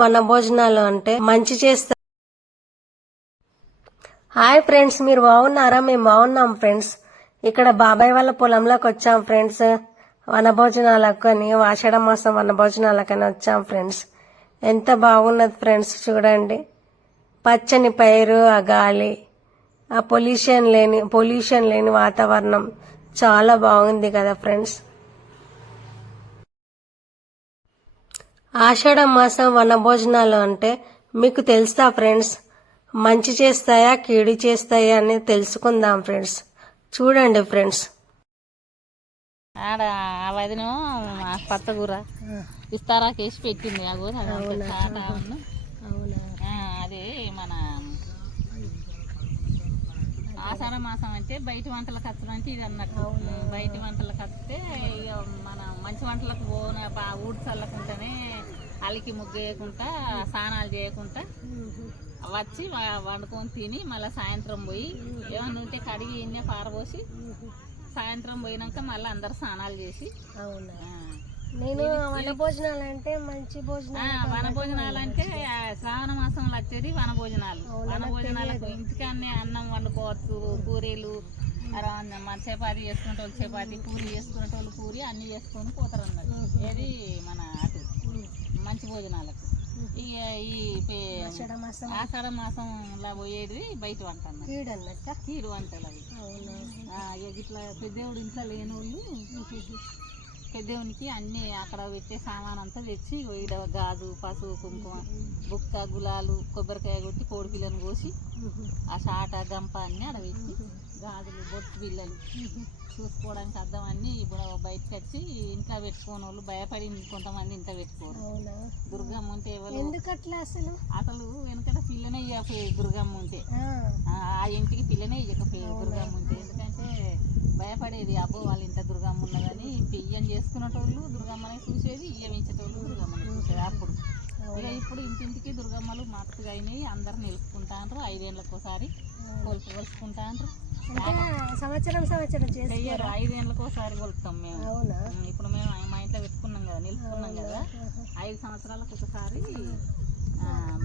వన భోజనాలు అంటే మంచి చేస్తా హాయ్ ఫ్రెండ్స్ మీరు బాగున్నారా? మేము బాగున్నాం ఫ్రెండ్స్. ఇక్కడ బాబాయ్ వాళ్ళ పొలంలోకి వచ్చాం ఫ్రెండ్స్. వనభోజనాలకు అని ఆషాఢ మాసం వనభోజనాలకని వచ్చాం ఫ్రెండ్స్. ఎంత బాగున్నది ఫ్రెండ్స్ చూడండి. పచ్చని పైరు ఆ గాలి ఆ పొల్యూషన్ లేని పొల్యూషన్ లేని వాతావరణం. చాలా బాగుంది కదా ఫ్రెండ్స్. ఆషాఢ మాసం వనభోజనాలు అంటే మీకు తెలుసా ఫ్రెండ్స్? మంచి చేస్తాయా కీడు చేస్తాయా అని తెలుసుకుందాం ఫ్రెండ్స్. చూడండి ఫ్రెండ్స్. ఆడ ఆ వదిన పత్త కూర ఇస్తారా కేసి పెట్టింది. ఆ కూర అది మన ఆషాఢ మాసం అంటే బయట వంటలకు ఖర్చు అంటే ఇది అన్నట్టు. బయట వంటలకు వస్తే ఇక మన మంచి వంటలకు పోన బా- ఊడి చల్లకుండానే అలికి ముగ్గు వేయకుండా స్నానాలు చేయకుండా వచ్చి వండుకొని తిని మళ్ళీ సాయంత్రం పోయి ఏమన్నా ఉంటే కడిగి ఇన్నే పారబోసి సాయంత్రం పోయినాక మళ్ళీ అందరు స్నానాలు చేసి నేను వనభోజనాలు అంటే మంచి భోజనాలు వనభోజనాలు అంటే శ్రావణ మాసంలో వచ్చేది వనభోజనాలు వనభోజనాలకు ఇంటికాన్నే అన్నం వండుకోవచ్చు పూరీలు మన చపాతి చేసుకునే వాళ్ళు చపాతి పూరి చేసుకునే వాళ్ళు పూరి అన్ని చేసుకొని పోతారు అన్నట్టు ఏది మన భోజనాలకు. ఇక ఈ ఆషాఢ మాసం. మాసంలో పోయేది బయట వంట అన్నట్టు. కీడు వంటలు అవి. ఇట్లా పెద్దవుడు ఇంట్లో లేని వాళ్ళు పెద్దవునికి అన్ని అక్కడ పెట్టే సామాన్ అంతా తెచ్చి ఈడ గాజు పసుపు కుంకుమ బుక్క గులాలు కొబ్బరికాయ కొట్టి కోడి పిల్లను కోసి ఆ షాట గంప అన్ని ఆడ పెట్టి గాజులు బొట్టు పిల్లలు చూసుకోవడానికి అద్దం అన్ని ఇప్పుడు బయటకు వచ్చి ఇంట్లో పెట్టుకోని వాళ్ళు భయపడి కొంతమంది ఇంట్లో పెట్టుకోరు. దుర్గమ్మ ఉంటే ఎవరు? ఎందుకు అట్లా అసలు? అసలు వెనకట పిల్లనే ఇవ్వకపోయేది దుర్గమ్మ ఉంటే. ఆ. ఇంటికి పిల్లనే ఇవ్వకపోయేది దుర్గమ్మ ఉంటే. ఎందుకంటే భయపడేది అబ్బో వాళ్ళ ఇంట దుర్గమ్మ ఉన్నదని బియ్యం చేసుకునేటోళ్ళు దుర్గమ్మనే చూసేది ఇయ్యమించేటోళ్ళు దుర్గమ్మని చూసేది. అప్పుడు ఇక ఇప్పుడు ఇంటింటికి దుర్గమ్మలు మత్తుగా అయినాయి అందరు నిలుపుకుంటాండ్రు ఐదేళ్ళకి ఒకసారి కొలుపు కొలుసుకుంటాండ్రు సంవత్సరం సంవత్సరం చెయ్యరు ఐదేళ్ళకి ఒకసారి కొలుపుతాం మేము. ఇప్పుడు మేము మా ఇంట్లో పెట్టుకున్నాం కదా నిలుపుకున్నాం కదా. ఐదు సంవత్సరాలకు ఒకసారి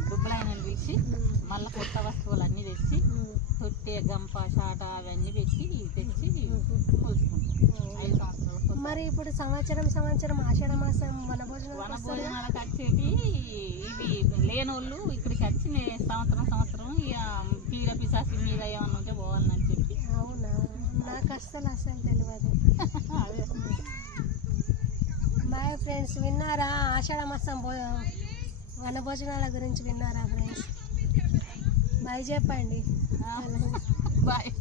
దుబ్బలైన పిలిచి మళ్ళీ కొత్త వస్తువులు అన్నీ తెచ్చి తొట్టె గంప షాట అవన్నీ పెట్టి తెచ్చి కొలుసుకుంటాం ఐదు సంవత్సరాలకు ఒకసారి. మరి ఇప్పుడు సంవత్సరం సంవత్సరం ఆషాఢ మాసం వనభోజనం వన భోజనాలకు వచ్చేటి ఇవి లేనోళ్ళు ఇక్కడికి వచ్చి సంవత్సరం సంవత్సరం ఇక పీడ పిశాసి మీద ఏమన్నా ఉంటే పోవాలని చెప్పి. అవునా? నాకు అస్సలు అస్సలు తెలియదు. బాయ్ ఫ్రెండ్స్ విన్నారా? ఆషాఢ మాసం వనభోజనాల గురించి విన్నారా ఫ్రెండ్స్? బాయ్ చెప్పండి. బాయ్.